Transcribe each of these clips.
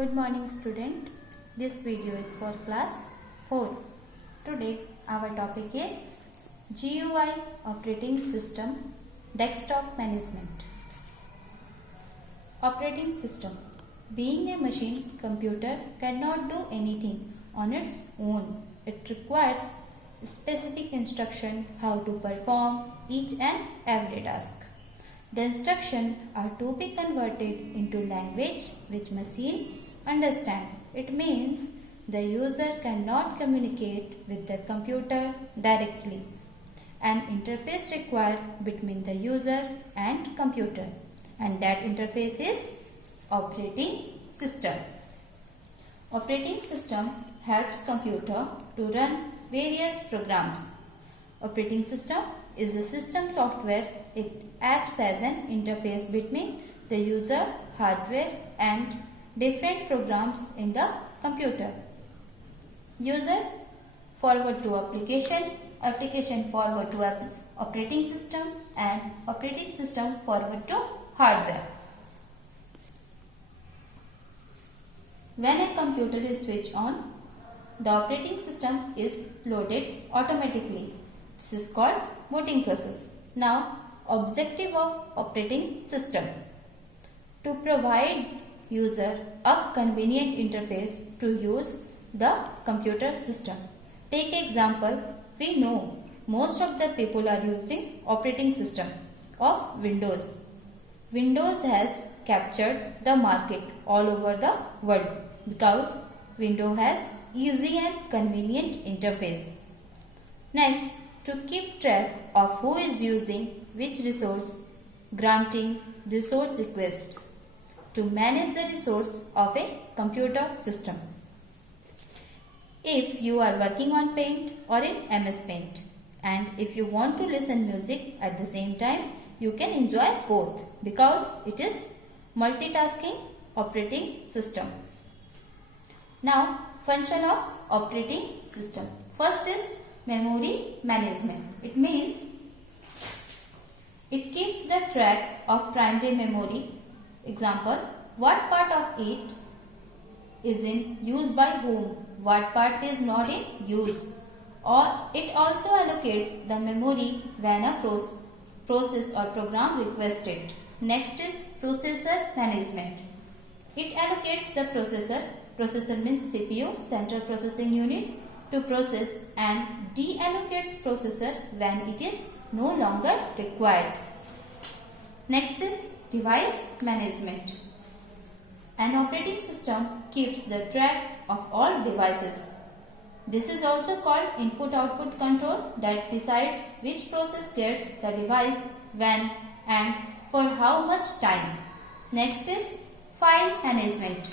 Good morning student. This video is for class 4. Today our topic is GUI operating system desktop management. Operating system. Being a machine, computer cannot do anything on its own. It requires specific instruction how to perform each and every task. The instructions are to be converted into language which machine understand. It means the user cannot communicate with the computer directly. An interface required between the user and computer, and that interface is operating system. Operating system helps computer to run various programs. Operating system is a system software. It acts as an interface between the user, hardware and different programs in the computer. User forward to application, application forward to operating system and operating system forward to hardware. When a computer is switched on, the operating system is loaded automatically. This is called booting process. Now, objective of operating system: to provide user a convenient interface to use the computer system. Take example, we know most of the people are using operating system of Windows. Windows has captured the market all over the world because Windows has easy and convenient interface. Next, to keep track of who is using which resource, granting resource requests. To manage the resource of a computer system. If you are working on Paint or in MS Paint, and if you want to listen music at the same time, you can enjoy both because it is multitasking operating system. Now, function of operating system. First is memory management. It means it keeps the track of primary memory. Example, what part of it is in use by whom, what part is not in use. Or it also allocates the memory when a process or program requests it. Next is processor management. It allocates the processor means CPU, central processing unit, to process and deallocates processor when it is no longer required. Next is device management. An operating system keeps the track of all devices. This is also called input-output control that decides which process gets the device when and for how much time. Next is file management.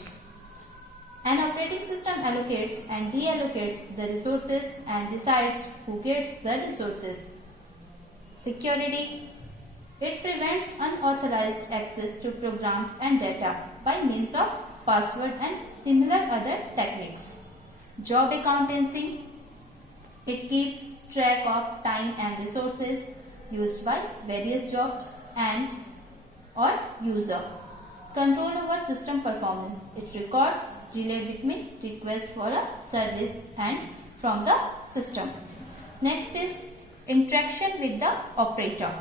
An operating system allocates and deallocates the resources and decides who gets the resources. Security. It prevents unauthorized access to programs and data by means of password and similar other techniques. Job accountancy. It keeps track of time and resources used by various jobs and or user. Control over system performance. It records delay between request for a service and from the system. Next is interaction with the operator.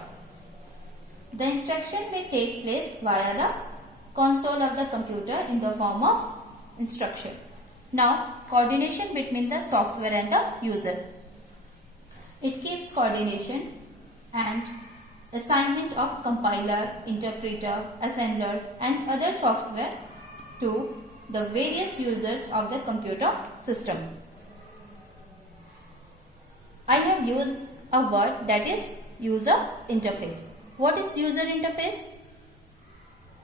The interaction may take place via the console of the computer in the form of instruction. Now, coordination between the software and the user. It keeps coordination and assignment of compiler, interpreter, assembler and other software to the various users of the computer system. I have used a word that is user interface. What is user interface?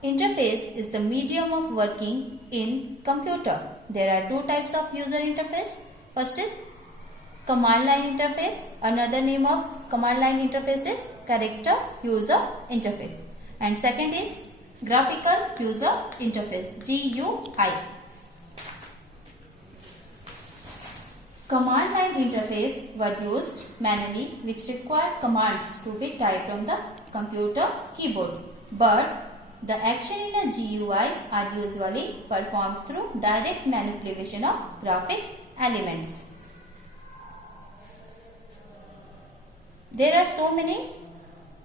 Interface is the medium of working in computer. There are two types of user interface. First is command line interface. Another name of command line interface is character user interface. And second is graphical user interface, GUI. Command line interface were used manually, which require commands to be typed on the computer keyboard. But The action in a GUI are usually performed through direct manipulation of graphic elements. There are so many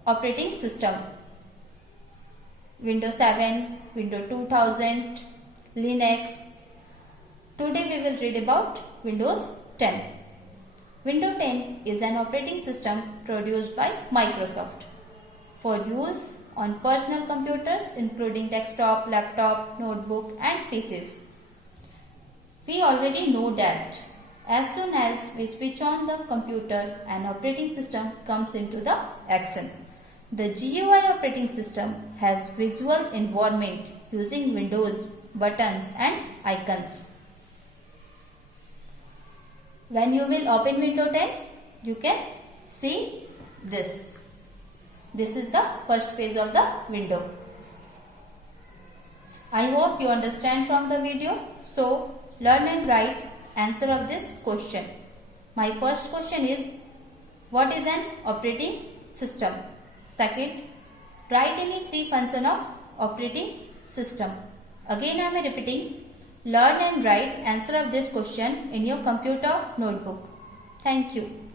operating systems. Windows 7, Windows 2000, Linux. Today we will read about Windows 10. Windows 10 is an operating system produced by Microsoft for use on personal computers including desktop, laptop, notebook and PCs. We already know that as soon as we switch on the computer, an operating system comes into the action. The GUI operating system has visual environment using windows, buttons and icons. When you will open Windows 10, you can see this. This is the first page of the window. I hope you understand from the video. So, learn and write answer of this question. My first question is, what is an operating system? Second, write any three functions of operating system. Again I am repeating, learn and write answer of this question in your computer notebook. Thank you.